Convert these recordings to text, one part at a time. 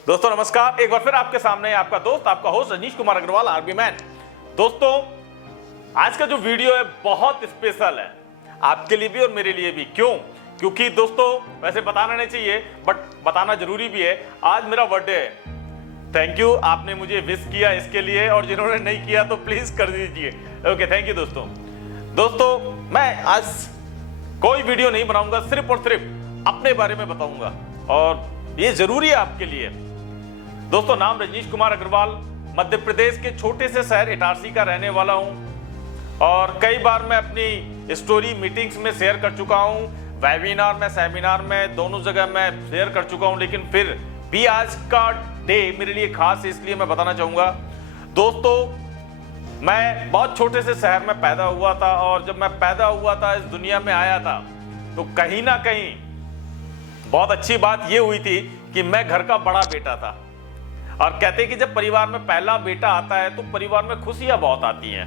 दोस्तों नमस्कार, एक बार फिर आपके सामने आपका दोस्त, आपका host Rajneesh Kumar Agarwal, army man. दोस्तों, आज का जो वीडियो है बहुत स्पेशल है, आपके लिए भी और मेरे लिए भी। क्यों? क्योंकि दोस्तों, वैसे बताना नहीं चाहिए बट बताना जरूरी भी है। आज मेरा बर्थडे है। थैंक यू, आपने मुझे विश किया इसके लिए, और जिन्होंने नहीं किया तो प्लीज कर दीजिए। ओके, थैंक यू दोस्तों। दोस्तों, मैं आज कोई वीडियो नहीं बनाऊंगा, सिर्फ और सिर्फ अपने बारे में बताऊंगा, और ये जरूरी है आपके लिए। दोस्तों, नाम रजनीश कुमार अग्रवाल, मध्य प्रदेश के छोटे से शहर इटारसी का रहने वाला हूं, और कई बार मैं अपनी स्टोरी मीटिंग्स में शेयर कर चुका हूं, वेबिनार में, सेमिनार में, दोनों जगह मैं शेयर कर चुका हूं। लेकिन फिर भी आज का डे मेरे लिए खास है, इसलिए मैं बताना चाहूंगा। दोस्तों, मैं बहुत छोटे से शहर में पैदा हुआ था, और जब मैं पैदा हुआ था, इस दुनिया में आया था, तो कहीं ना कहीं बहुत अच्छी बात यह हुई थी कि मैं घर का बड़ा बेटा था। और कहते हैं कि जब परिवार में पहला बेटा आता है तो परिवार में खुशियां बहुत आती हैं।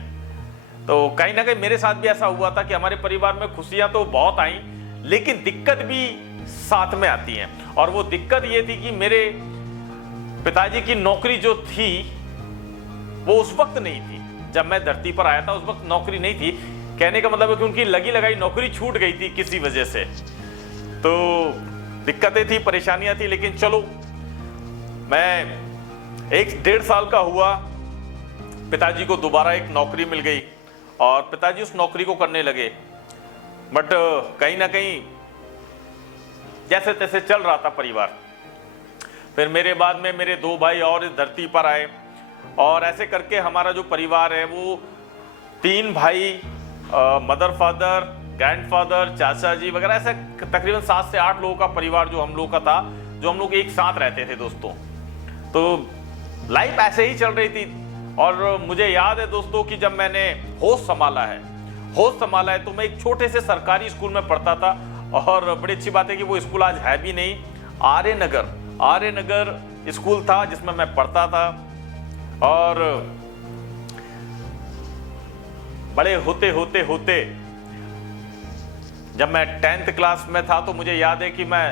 तो कहीं ना कहीं मेरे साथ भी ऐसा हुआ था कि हमारे परिवार में खुशियां तो बहुत आई, लेकिन दिक्कत भी साथ में आती हैं। और वो दिक्कत ये थी कि मेरे पिताजी की नौकरी जो थी वो उस वक्त नहीं थी। जब मैं धरती पर आया था उस वक्त नौकरी नहीं थी। कहने का मतलब है कि उनकी लगी लगाई नौकरी छूट गई थी किसी वजह से। तो दिक्कतें थी, परेशानियां थी, लेकिन चलो, मैं 1-1.5 साल का हुआ, पिताजी को दोबारा एक नौकरी मिल गई और पिताजी उस नौकरी को करने लगे। बट कहीं ना कहीं जैसे तैसे चल रहा था परिवार। फिर मेरे बाद में मेरे 2 भाई और इस धरती पर आए, और ऐसे करके हमारा जो परिवार है वो 3 भाई, मदर फादर, ग्रैंडफादर, चाचा जी वगैरह, ऐसे तकरीबन 7 से 8 लोगों का परिवार जो हम लोग का था, जो हम लोग एक साथ रहते थे दोस्तों। तो लाइफ ऐसे ही चल रही थी। और मुझे याद है दोस्तों कि जब मैंने होश संभाला है तो मैं एक छोटे से सरकारी स्कूल में पढ़ता था। और बड़ी अच्छी बात है कि वो स्कूल आज है भी नहीं। आर्य नगर स्कूल था जिसमें मैं पढ़ता था। और बड़े होते जब मैं 10th क्लास में था तो मुझे याद है कि मैं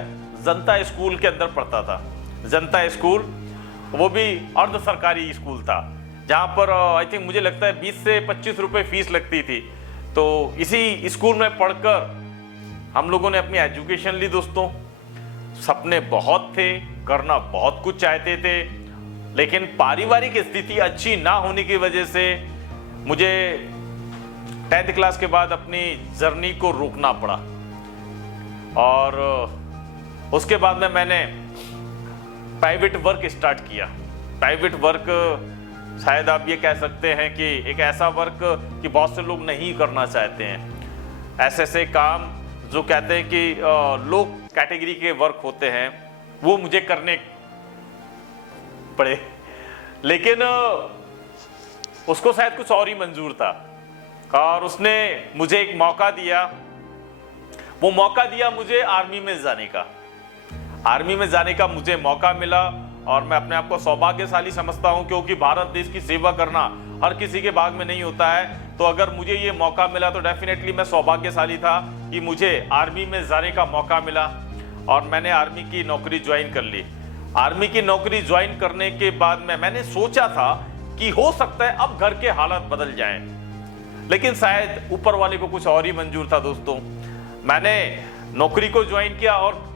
जनता स्कूल के अंदर पढ़ता था। जनता स्कूल, वो भी अर्ध सरकारी स्कूल था, जहां पर आई थिंक मुझे लगता है 20 से 25 रुपए फीस लगती थी। तो इसी स्कूल में पढ़कर हम लोगों ने अपनी एजुकेशन ली दोस्तों। सपने बहुत थे, करना बहुत कुछ चाहते थे, लेकिन पारिवारिक स्थिति अच्छी ना होने की वजह से मुझे 10th क्लास के बाद अपनी जर्नी को रोकना पड़ा। और उसके बाद में मैंने प्राइवेट वर्क स्टार्ट किया। प्राइवेट वर्क, शायद आप ये कह सकते हैं कि एक ऐसा वर्क कि बहुत से लोग नहीं करना चाहते हैं। ऐसे काम जो कहते हैं कि लो कैटेगरी के वर्क होते हैं, वो मुझे करने पड़े। लेकिन उसको शायद कुछ और ही मंजूर था, और उसने मुझे एक मौका दिया। वो मौका दिया मुझे आर्मी में जाने का। आर्मी में जाने का मुझे मौका मिला, और मैं अपने आप को सौभाग्यशाली समझता हूं, क्योंकि भारत देश की सेवा करना हर किसी के भाग में नहीं होता है। तो अगर मुझे ये मौका मिला तो डेफिनेटली मैं सौभाग्यशाली था कि मुझे आर्मी में जाने का मौका मिला, और मैंने आर्मी की नौकरी ज्वाइन कर ली। आर्मी की नौकरी ज्वाइन करने के बाद में मैंने सोचा था कि हो सकता है अब घर के हालात बदल जाएं, लेकिन शायद ऊपर वाले को कुछ और ही मंजूर था दोस्तों। मैंने नौकरी को ज्वाइन किया, और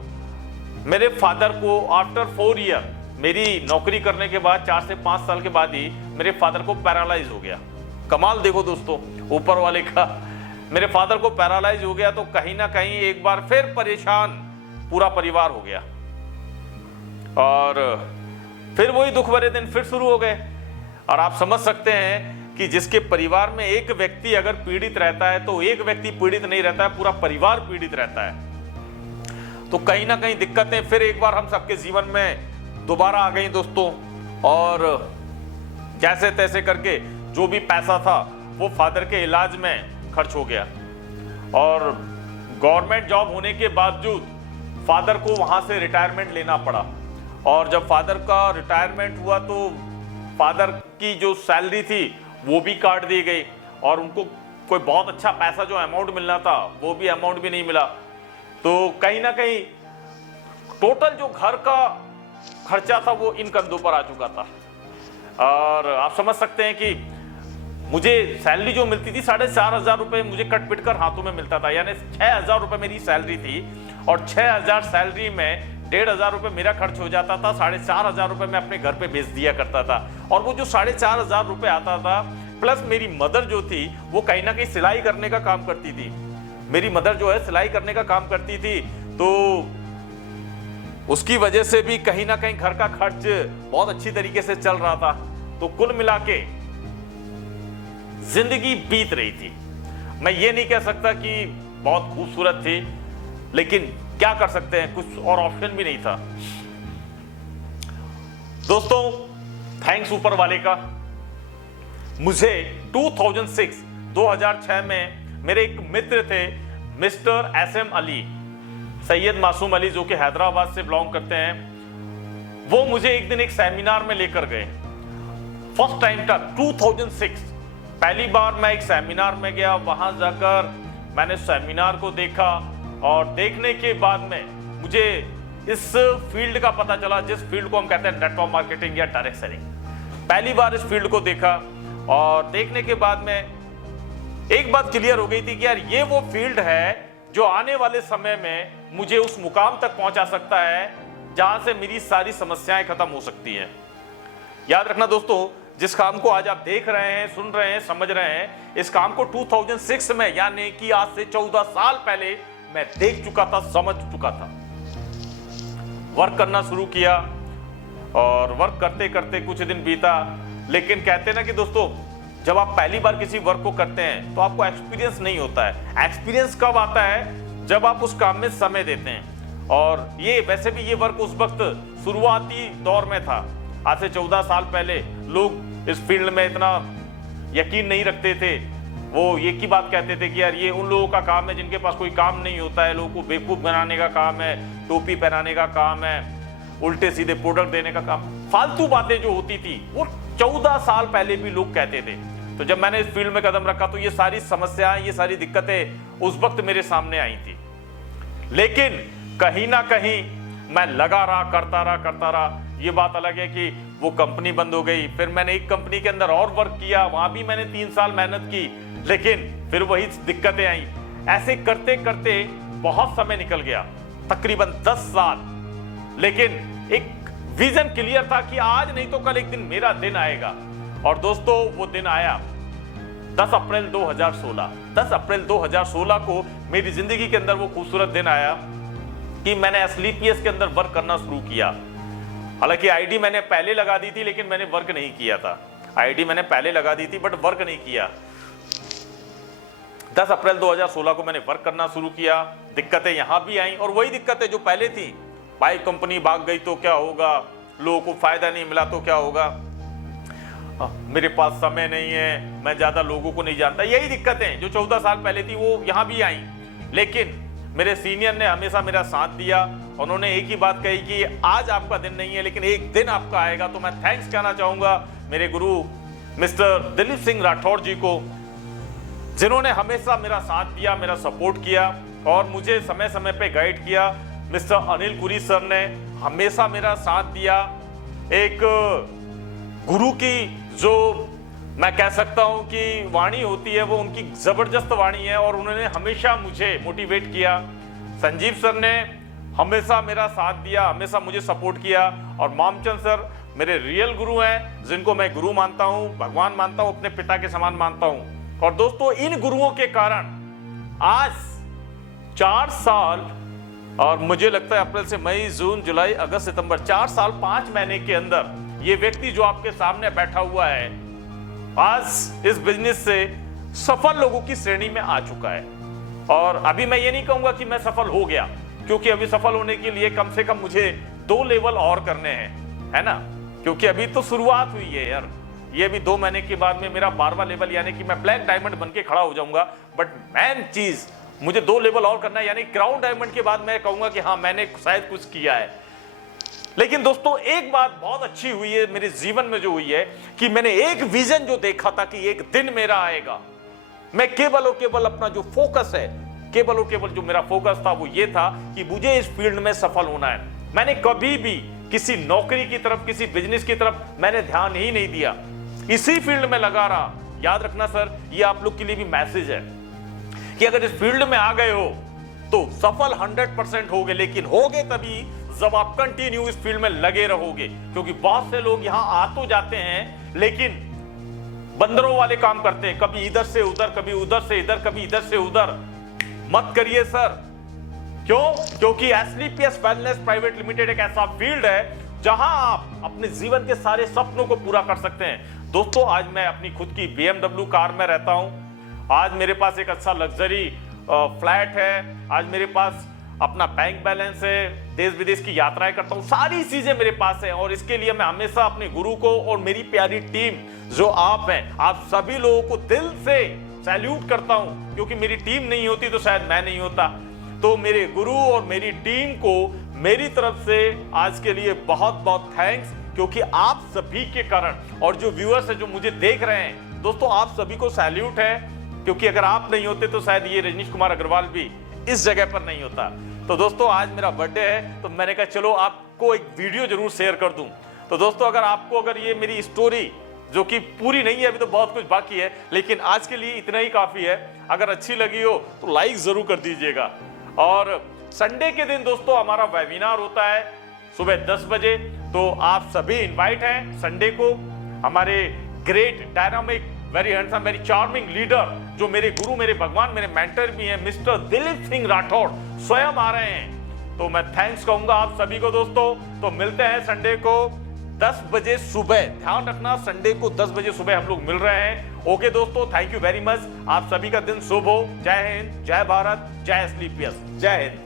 मेरे फादर को आफ्टर 4 ईयर, मेरी नौकरी करने के बाद 4 से 5 साल के बाद ही मेरे फादर को पैरालाइज हो गया। कमाल देखो दोस्तों ऊपर वाले का, मेरे फादर को पैरालाइज हो गया। तो कहीं ना कहीं एक बार फिर परेशान पूरा परिवार हो गया, और फिर वही दुख भरे दिन फिर शुरू हो गए। और आप समझ सकते हैं कि जिसके परिवार में एक व्यक्ति अगर पीड़ित रहता है तो एक व्यक्ति पीड़ित नहीं रहता है, पूरा परिवार पीड़ित रहता है। तो कहीं ना कहीं दिक्कतें फिर एक बार हम सबके जीवन में दोबारा आ गई दोस्तों। और जैसे तैसे करके जो भी पैसा था वो फादर के इलाज में खर्च हो गया, और गवर्नमेंट जॉब होने के बावजूद फादर को वहां से रिटायरमेंट लेना पड़ा। और जब फादर का रिटायरमेंट हुआ तो फादर की जो सैलरी थी वो भी काट दी गई, और उनको कोई बहुत अच्छा पैसा जो अमाउंट मिलना था वो भी अमाउंट भी नहीं मिला। तो कहीं ना कहीं टोटल जो घर का खर्चा था वो इन कंधों पर आ चुका था। और आप समझ सकते हैं कि मुझे सैलरी जो मिलती थी 4,500 रुपये मुझे कट पिट कर हाथों में मिलता था, यानी 6,000 रुपये मेरी सैलरी थी और 6,000 सैलरी में 1,500 रुपये मेरा खर्च हो जाता था, 4,500 रुपये मैं अपने घर पे भेज दिया करता था। और वो जो 4,500 रुपये आता था प्लस मेरी मदर जो थी वो कहीं ना कहीं सिलाई करने का काम करती थी, मेरी मदर जो है सिलाई करने का काम करती थी, तो उसकी वजह से भी कहीं ना कहीं घर का खर्च बहुत अच्छी तरीके से चल रहा था। तो कुल मिला के जिंदगी बीत रही थी। मैं ये नहीं कह सकता कि बहुत खूबसूरत थी, लेकिन क्या कर सकते हैं, कुछ और ऑप्शन भी नहीं था। दोस्तों थैंक्स ऊपर वाले का, मुझे 2006 में मेरे एक मित्र थे मिस्टर SM अली, सैयद मासूम अली, जो कि हैदराबाद से बिलोंग करते हैं, वो मुझे एक दिन एक सेमिनार में लेकर गए। फर्स्ट टाइम था 2006, पहली बार मैं एक सेमिनार में गया। वहां जाकर मैंने सेमिनार को देखा और देखने के बाद में मुझे इस फील्ड का पता चला जिस फील्ड को हम कहते हैं नेटवर्क मार्केटिंग या डायरेक्ट सेलिंग। पहली बार इस फील्ड को देखा और देखने के बाद में एक बात क्लियर हो गई थी कि यार ये वो फील्ड है जो आने वाले समय में मुझे उस मुकाम तक पहुंचा सकता है जहां से मेरी सारी समस्याएं खत्म हो सकती हैं। याद रखना दोस्तों, जिस काम को आज आप देख रहे हैं, सुन रहे हैं, समझ रहे हैं, इस काम को 2006 में यानी कि आज से 14 साल पहले मैं देख चुका था, समझ चुका था। वर्क करना शुरू किया और वर्क करते करते कुछ दिन बीता, लेकिन कहते हैं ना कि दोस्तों जब आप पहली बार किसी वर्क को करते हैं तो आपको एक्सपीरियंस नहीं होता है। एक्सपीरियंस कब आता है? जब आप उस काम में समय देते हैं। और ये वैसे भी ये वर्क उस वक्त शुरुआती दौर में था। आज से 14 साल पहले लोग इस फील्ड में इतना यकीन नहीं रखते थे। वो एक ही बात कहते थे कि यार ये उन लोगों का काम है जिनके पास कोई काम नहीं होता है, लोगों को बेवकूफ बनाने का काम है, टोपी पहनाने का काम है, उल्टे सीधे प्रोडक्ट देने का काम। फालतू बातें जो होती थी वो 14 साल पहले भी लोग कहते थे। तो जब मैंने इस फील्ड में कदम रखा तो ये सारी समस्याएं, ये सारी दिक्कतें उस वक्त मेरे सामने आई थी। लेकिन कहीं ना कहीं मैं लगा रहा, करता रहा। ये बात अलग है कि वो कंपनी बंद हो गई, फिर मैंने एक कंपनी के अंदर और वर्क किया, वहां भी मैंने 3 साल मेहनत की, लेकिन फिर वही दिक्कतें आई। ऐसे करते करते बहुत समय निकल गया, तकरीबन 10 साल। लेकिन एक विजन क्लियर था कि आज नहीं तो कल एक दिन मेरा दिन आएगा। और दोस्तों वो दिन आया 10 अप्रैल 2016। 10 अप्रैल 2016 को मेरी जिंदगी के अंदर वो खूबसूरत दिन आया कि मैंने एसलीपीएस के अंदर वर्क करना शुरू किया। हालांकि आईडी मैंने पहले लगा दी थी, लेकिन मैंने वर्क नहीं किया था। आईडी मैंने पहले लगा दी थी बट वर्क नहीं किया। 10 अप्रैल 2016 को मैंने वर्क करना शुरू किया। दिक्कतें यहां भी आई और वही दिक्कतें जो पहले थी। भाई कंपनी भाग गई तो क्या होगा, लोगों को फायदा नहीं मिला तो क्या होगा, मेरे पास समय नहीं है, मैं ज्यादा लोगों को नहीं जानता। यही दिक्कतें जो 14 साल पहले थी वो यहां भी आई। लेकिन मेरे सीनियर ने हमेशा मेरा साथ दिया। उन्होंने एक ही बात कही कि आज आपका दिन नहीं है लेकिन एक दिन आपका आएगा। तो मैं थैंक्स कहना चाहूंगा मेरे गुरु मिस्टर दिलीप सिंह राठौर जी को, जिन्होंने हमेशा मेरा साथ दिया, मेरा सपोर्ट किया और मुझे समय समय पे गाइड किया। मिस्टर अनिल पुरी सर ने हमेशा मेरा साथ दिया। एक गुरु की जो मैं कह सकता हूं कि वाणी होती है वो उनकी जबरदस्त वाणी है और उन्होंने हमेशा मुझे मोटिवेट किया। संजीव सर ने हमेशा मेरा साथ दिया, हमेशा मुझे सपोर्ट किया। और मामचंद सर मेरे रियल गुरु हैं, जिनको मैं गुरु मानता हूं, भगवान मानता हूं, अपने पिता के समान मानता हूं। और दोस्तों इन गुरुओं के कारण आज 4 साल और मुझे लगता है अप्रैल से मई, जून, जुलाई, अगस्त, सितंबर, 4 साल 5 महीने के अंदर ये व्यक्ति जो आपके सामने बैठा हुआ है आज इस बिजनेस से सफल लोगों की श्रेणी में आ चुका है। और अभी मैं ये नहीं कहूंगा कि मैं सफल हो गया, क्योंकि अभी सफल होने के लिए कम से कम मुझे 2 लेवल और करने हैं, है ना, क्योंकि अभी तो शुरुआत हुई है यार। ये अभी 2 महीने के बाद में मेरा 12वां लेवल यानी कि मैं ब्लैक डायमंड बन के खड़ा हो जाऊंगा। बट मेन चीज मुझे 2 लेवल और करना है, यानी क्राउन डायमंड के बाद मैं कहूंगा कि हाँ मैंने शायद कुछ किया है। लेकिन दोस्तों एक बात बहुत अच्छी हुई है मेरे जीवन में जो हुई है कि मैंने एक विजन जो देखा था कि एक दिन मेरा आएगा। मैं केवल और केवल अपना जो फोकस है, केवल और केवल जो मेरा फोकस था वो ये था कि मुझे इस फील्ड में सफल होना है। मैंने कभी भी किसी नौकरी की तरफ, किसी बिजनेस की तरफ मैंने ध्यान ही नहीं दिया, इसी फील्ड में लगा रहा। याद रखना सर, ये आप लोग के लिए भी मैसेज है कि अगर इस फील्ड में आ गए हो तो सफल 100% होगे, लेकिन होगे तभी जब आप कंटिन्यू इस फील्ड में लगे रहोगे। क्योंकि बहुत से लोग यहां आ तो जाते हैं लेकिन बंदरों वाले काम करते हैं, कभी इधर से उधर, कभी उधर से इधर, कभी इधर से उधर। मत करिए सर। क्यों? क्योंकि एसलीपीएस वेलनेस प्राइवेट लिमिटेड एक ऐसा फील्ड है जहां आप अपने जीवन के सारे सपनों को पूरा कर सकते हैं। दोस्तों, आज मैं अपनी खुद की BMW कार में रहता हूं, आज मेरे पास एक अच्छा लग्जरी फ्लैट है, आज मेरे पास अपना बैंक बैलेंस है, देश विदेश की यात्राएं करता हूं, सारी चीजें मेरे पास है। और इसके लिए मैं हमेशा अपने गुरु को और मेरी प्यारी टीम जो आप हैं, आप सभी लोगों को दिल से सैल्यूट करता हूं। क्योंकि मेरी टीम नहीं होती तो शायद मैं नहीं होता। तो मेरे गुरु और मेरी टीम को मेरी तरफ से आज के लिए बहुत बहुत थैंक्स, क्योंकि आप सभी के कारण और जो व्यूअर्स हैं जो मुझे देख रहे हैं, दोस्तों आप सभी को सैल्यूट है। क्योंकि अगर आप नहीं होते तो शायद ये रजनीश कुमार अग्रवाल भी इस जगह पर नहीं होता। तो दोस्तों, आज मेरा बर्थडे है तो मैंने कहा चलो आपको एक वीडियो जरूर शेयर कर दूं। तो दोस्तों, अगर ये मेरी स्टोरी जो कि पूरी नहीं है, अभी तो बहुत कुछ बाकी है, लेकिन आज के लिए इतना ही काफी है। अगर अच्छी लगी हो तो लाइक जरूर कर दीजिएगा। और संडे के दिन दोस्तों हमारा वेबिनार होता है सुबह 10 बजे, तो आप सभी इनवाइट हैं संडे को। हमारे great, dynamic, very handsome, very charming leader जो मेरे गुरु, मेरे भगवान, मेरे मेंटर भी हैं, मिस्टर दिलीप सिंह राठौड़ स्वयं आ रहे हैं। तो मैं थैंक्स कहूंगा आप सभी को दोस्तों। तो मिलते हैं संडे को 10 बजे सुबह। ध्यान रखना, संडे को 10 बजे सुबह हम लोग मिल रहे हैं। ओके दोस्तों, थैंक यू वेरी मच। आप सभी का दिन शुभ हो। जय हिंद, जय भारत, जय एसलीपीएस, जय हिंद।